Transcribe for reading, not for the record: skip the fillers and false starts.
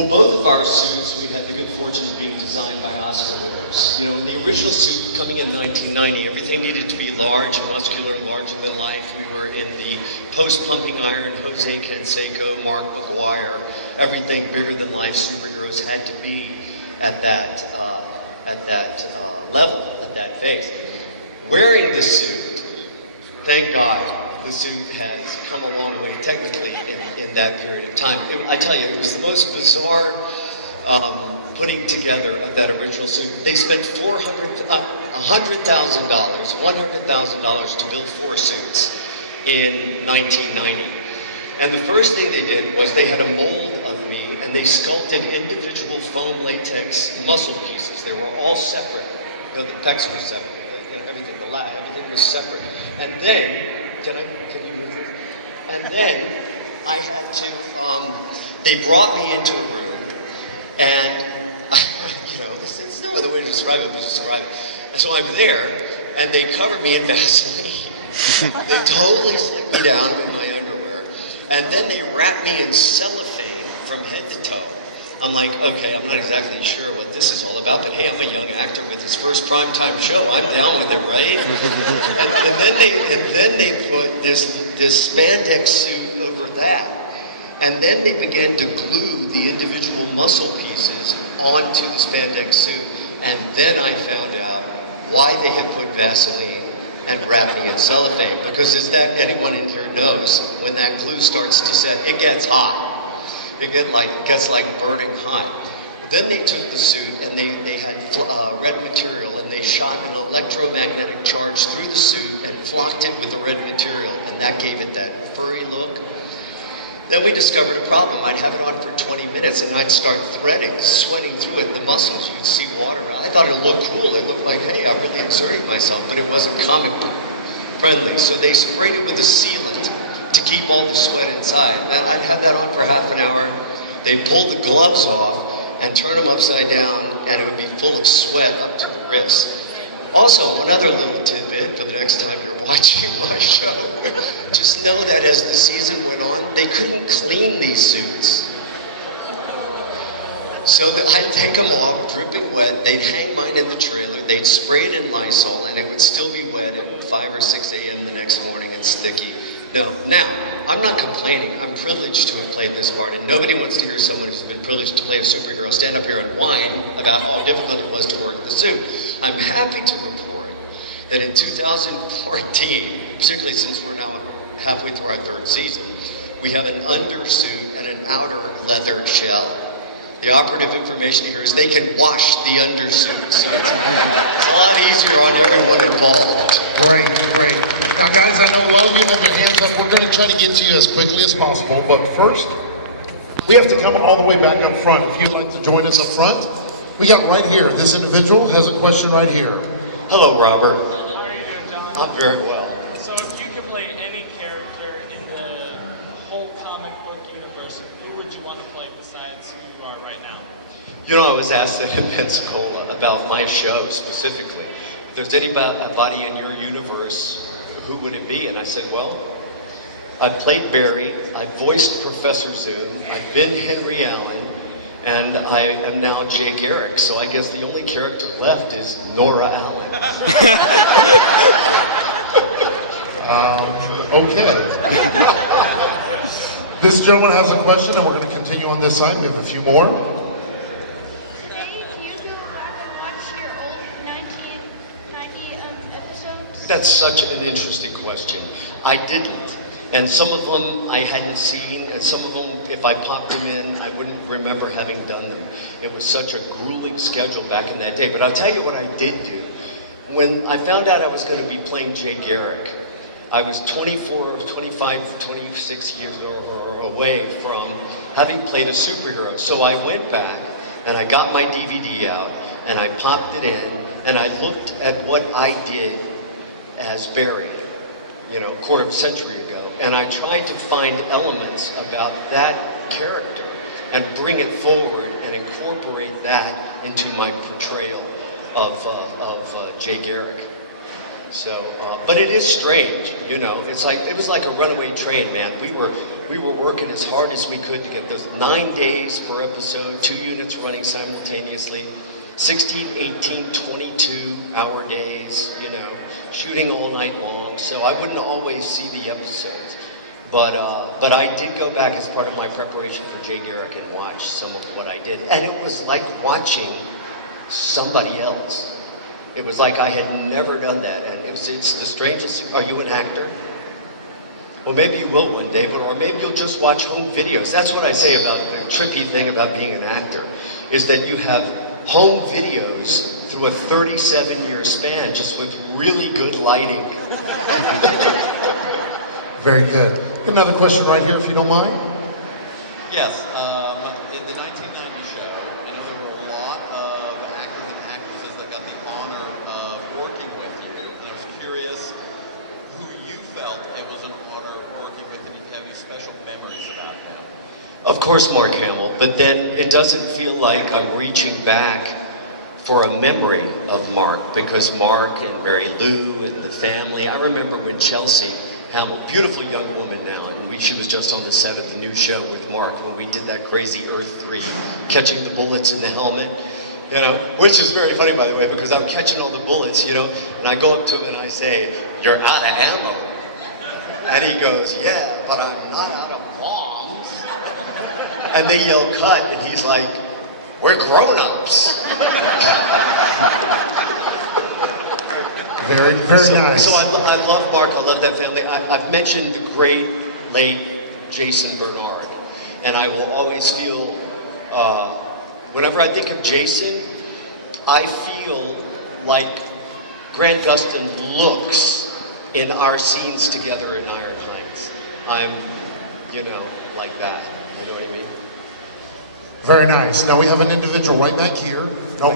Well, both of our suits, we had the good fortune of being designed by Oscar winners. You know, the original suit coming in 1990, everything needed to be large, muscular, larger than life. We were in the post-pumping iron, Jose Canseco, Mark McGuire, everything bigger than life superheroes had to be at that level, at that phase. Wearing the suit, thank God, the suit has come a long way technically in that period of time. I tell you, it was the most bizarre putting together of that original suit. They spent $100,000 to build 4 suits in 1990. And the first thing they did was they had a mold of me and they sculpted individual foam latex muscle pieces. They were all separate. You know, the pecs were separate, everything was separate. And then, can you move this? And then I had to, they brought me into a room and, it's no other way to describe it but describe it. So I'm there and they cover me in Vaseline. They totally slip me down in my underwear. And then they wrap me in cellophane from head to toe. I'm like, okay, I'm not exactly sure what this is all about, but hey, I'm a young actor with his first primetime show. I'm down with it, right? and then they put this spandex suit over that. And then they began to glue the individual muscle pieces onto the spandex suit. And then I found out why they had put Vaseline and wrapped me in cellophane. Because as that anyone in here knows, when that glue starts to set, it gets hot. It gets like burning hot. Then they took the suit and they had red material and they shot an electromagnetic charge through the suit and flocked it with the red material, and that gave it that furry look. Then we discovered a problem. I'd have it on for 20 minutes and I'd start threading, sweating through it. The muscles, you'd see water. I thought it looked cool. It looked like, hey, I'm really inserting myself, but it wasn't comic book friendly. So they sprayed it with a sealant to keep all the sweat inside. I'd have that on for half an hour. They'd pull the gloves off and turn them upside down, and it would be full of sweat up to the wrists. Also, another little tidbit for the next time you're watching my show, just know that as the season went on, they couldn't clean these suits. So I'd take them off, dripping wet, they'd hang mine in the trailer, they'd spray it in Lysol, and it would still be wet at 5 or 6 a.m. the next morning and sticky. No. Now, I'm not complaining. I'm privileged to have played this part, and nobody wants to hear someone who's been privileged to play a superhero stand up here and whine about how difficult it was to work the suit. I'm happy to report that in 2014, particularly since we're now halfway through our 3rd season, we have an undersuit and an outer leather shell. The operative information here is they can wash the undersuit, so it's a lot easier on everyone involved. Great. Now guys, I know a lot of you have your hands up. We're going to try to get to you as quickly as possible, but first, we have to come all the way back up front. If you'd like to join us up front, we got right here. This individual has a question right here. Hello, Robert. How are you doing, John? I'm very well. So if you could play any character in the whole comic book universe, who would you want to play besides who you are right now? You know, I was asked that in Pensacola about my show specifically. If there's anybody in your universe, who would it be? And I said, well, I played Barry, I voiced Professor Zoom, I've been Henry Allen, and I am now Jay Garrick. So I guess the only character left is Nora Allen. Okay. This gentleman has a question, and we're going to continue on this side. We have a few more. Hey, do you go back and watch your old 1990 episodes? That's such an interesting question. I didn't. And some of them I hadn't seen, and some of them, if I popped them in, I wouldn't remember having done them. It was such a grueling schedule back in that day. But I'll tell you what I did do. When I found out I was going to be playing Jay Garrick, I was 24, 25, 26 years away from having played a superhero. So I went back, and I got my DVD out, and I popped it in, and I looked at what I did as Barry, a quarter of a century ago. And I tried to find elements about that character and bring it forward and incorporate that into my portrayal of Jay Garrick. So, but it is strange, you know. It was like a runaway train, man. We were working as hard as we could to get those 9 days per episode, 2 units running simultaneously, 16, 18, 22-hour days, you know, shooting all night long. So I wouldn't always see the episodes, but I did go back as part of my preparation for Jay Garrick and watch some of what I did, and it was like watching somebody else. It was like I had never done that, and it's the strangest. Are you an actor? Well, maybe you will one day, or maybe you'll just watch home videos. That's what I say about the tricky thing about being an actor, is that you have home videos through a 37-year span, just with really good lighting. Very good. Another question right here, if you don't mind. Yes, in the 1990 show, I know there were a lot of actors and actresses that got the honor of working with you, and I was curious who you felt it was an honor working with, and you have these special memories about them. Of course, Mark Hamill, but then it doesn't feel like I'm reaching back for a memory of Mark, because Mark and Mary Lou and the family, I remember when Chelsea Hamill, beautiful young woman now, and she was just on the set of the new show with Mark when we did that crazy Earth 3, catching the bullets in the helmet, you know, which is very funny, by the way, because I'm catching all the bullets, you know, and I go up to him and I say, "You're out of ammo." And he goes, "Yeah, but I'm not out of bombs." And they yell cut, and he's like, "We're grown-ups." Very, very nice. So I love Mark, I love that family. I've mentioned the great, late Jason Bernard, and I will always feel, whenever I think of Jason, I feel like Grant Gustin looks in our scenes together in Iron Heights. I'm, you know, like that, you know what I mean? Very nice. Now we have an individual right back here. No.